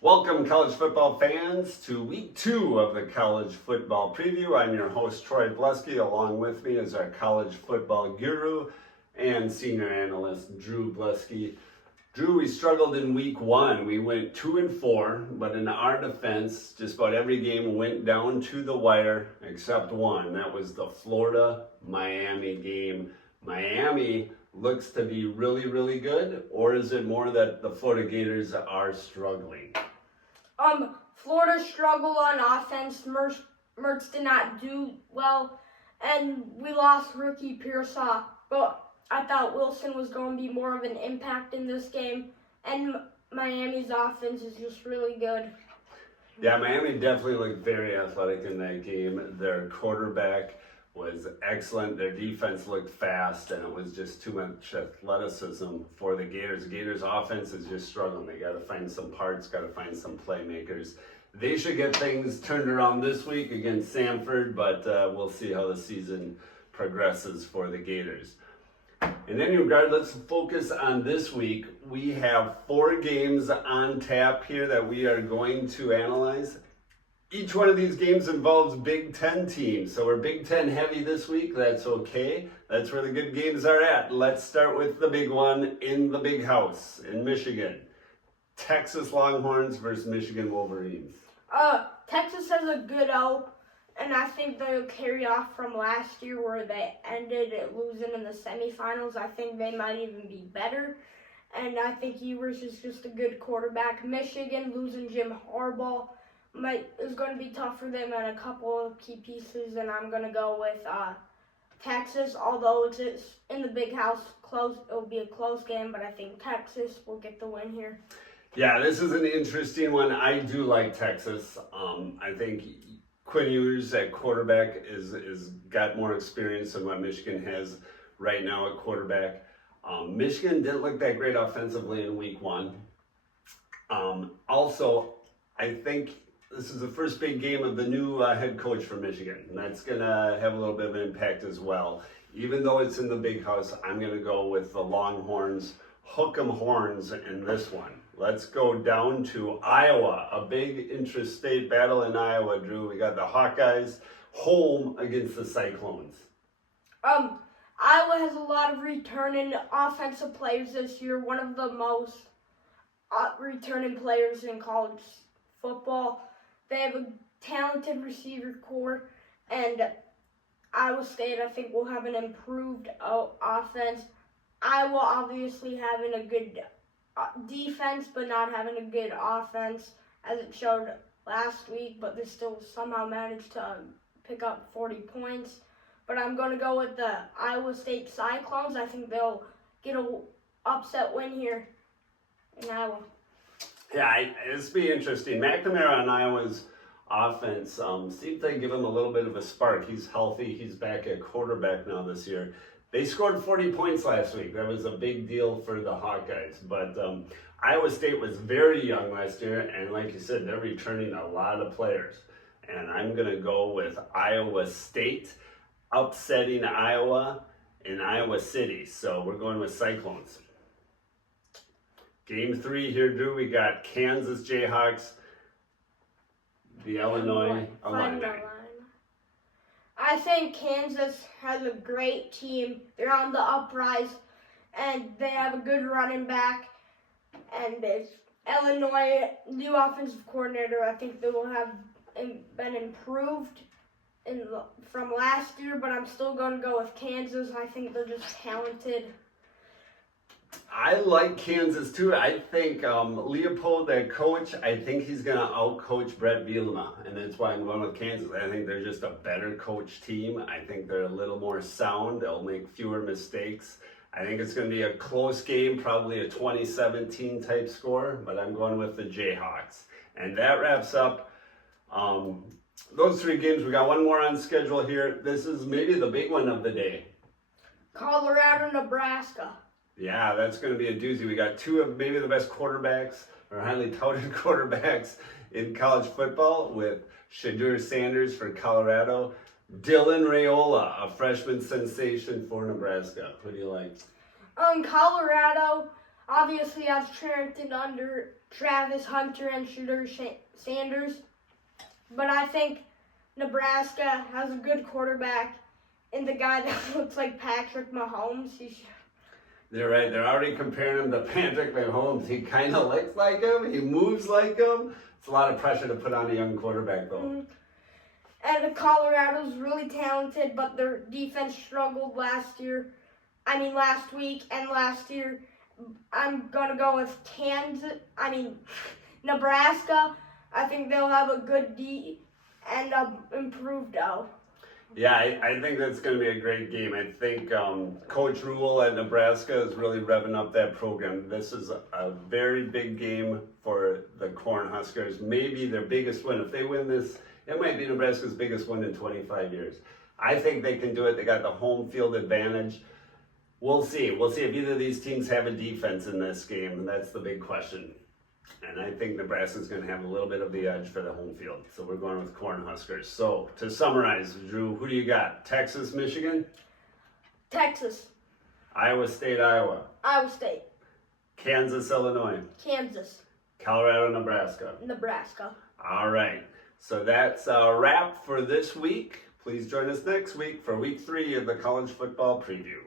Welcome, college football fans, to week 2 of the college football preview. I'm your host, Troy Blusky. Along with me is our college football guru and senior analyst, Drew Blusky. Drew, we struggled in week 1. We went 2-4, but in our defense, just about every game went down to the wire except one. That was the Florida-Miami game. Miami looks to be really, really good, or is it more that the Florida Gators are struggling? Florida struggled on offense. Mertz did not do well, and we lost rookie Pearsall. But I thought Wilson was going to be more of an impact in this game, and Miami's offense is just really good. Yeah, Miami definitely looked very athletic in that game. Their quarterback was excellent. Their defense looked fast, and it was just too much athleticism for the Gators. The Gators' offense is just struggling. They got to find some parts, got to find some playmakers. They should get things turned around this week against Samford, but we'll see how the season progresses for the Gators. In any regard, let's focus on this week. We have 4 games on tap here that we are going to analyze. Each one of these games involves Big Ten teams, so we're Big Ten heavy this week. That's okay. That's where the good games are at. Let's start with the big one in the big house in Michigan. Texas Longhorns versus Michigan Wolverines. Texas has a good O, and I think they'll carry off from last year where they ended losing in the semifinals. I think they might even be better, and I think Ewers is just a good quarterback. Michigan losing Jim Harbaugh is going to be tough for them at a couple of key pieces, and I'm going to go with Texas. Although it's in the big house, it'll be a close game, but I think Texas will get the win here. Yeah, this is an interesting one. I do like Texas. I think Quinn Ewers at quarterback is got more experience than what Michigan has right now at quarterback. Michigan didn't look that great offensively in week 1. Also, I think this is the first big game of the new head coach for Michigan, and that's going to have a little bit of an impact as well. Even though it's in the big house, I'm going to go with the Longhorns, hook 'em horns in this one. Let's go down to Iowa, a big intrastate battle in Iowa, Drew. We got the Hawkeyes home against the Cyclones. Iowa has a lot of returning offensive players this year, one of the most returning players in college football. They have a talented receiver core, and Iowa State, I think, will have an improved offense. Iowa obviously having a good defense, but not having a good offense, as it showed last week, but they still somehow managed to pick up 40 points. But I'm going to go with the Iowa State Cyclones. I think they'll get an upset win here in Iowa. Yeah, this will be interesting. McNamara on Iowa's offense seems to give him a little bit of a spark. He's healthy. He's back at quarterback now this year. They scored 40 points last week. That was a big deal for the Hawkeyes. But Iowa State was very young last year, and like you said, they're returning a lot of players. And I'm going to go with Iowa State upsetting Iowa in Iowa City. So we're going with Cyclones. Game 3 here, Drew. We got Kansas Jayhawks, the Illinois Illini. I think Kansas has a great team. They're on the uprise, and they have a good running back. And it's Illinois, new offensive coordinator. I think they will have been improved from last year, but I'm still going to go with Kansas. I think they're just talented. I like Kansas too. I think Leopold, that coach, I think he's going to out-coach Brett Bielema, and that's why I'm going with Kansas. I think they're just a better coach team. I think they're a little more sound. They'll make fewer mistakes. I think it's going to be a close game, probably a 2017 type score, but I'm going with the Jayhawks. And that wraps up those 3 games. We got one more on schedule here. This is maybe the big one of the day. Colorado, Nebraska. Yeah, that's going to be a doozy. We got 2 of maybe the best quarterbacks, or highly touted quarterbacks in college football, with Shedeur Sanders for Colorado, Dylan Raiola, a freshman sensation for Nebraska. Who do you like? Colorado, obviously has Trenton under Travis Hunter and Shooter Sanders. But I think Nebraska has a good quarterback in the guy that looks like Patrick Mahomes. They're right. They're already comparing him to Patrick Mahomes. He kind of looks like him. He moves like him. It's a lot of pressure to put on a young quarterback, though. And Colorado's really talented, but their defense struggled last week and last year. I'm going to go with Nebraska. I think they'll have a good D and improved O. Yeah, I think that's going to be a great game. I think Coach Rule at Nebraska is really revving up that program. This is a very big game for the Cornhuskers. Maybe their biggest win. If they win this, it might be Nebraska's biggest win in 25 years. I think they can do it. They got the home field advantage. We'll see. We'll see if either of these teams have a defense in this game. That's the big question. And I think Nebraska's going to have a little bit of the edge for the home field. So we're going with Cornhuskers. So to summarize, Drew, who do you got? Texas, Michigan? Texas. Iowa State, Iowa. Iowa State. Kansas, Illinois. Kansas. Colorado, Nebraska. Nebraska. All right. So that's a wrap for this week. Please join us next week for week 3 of the college football preview.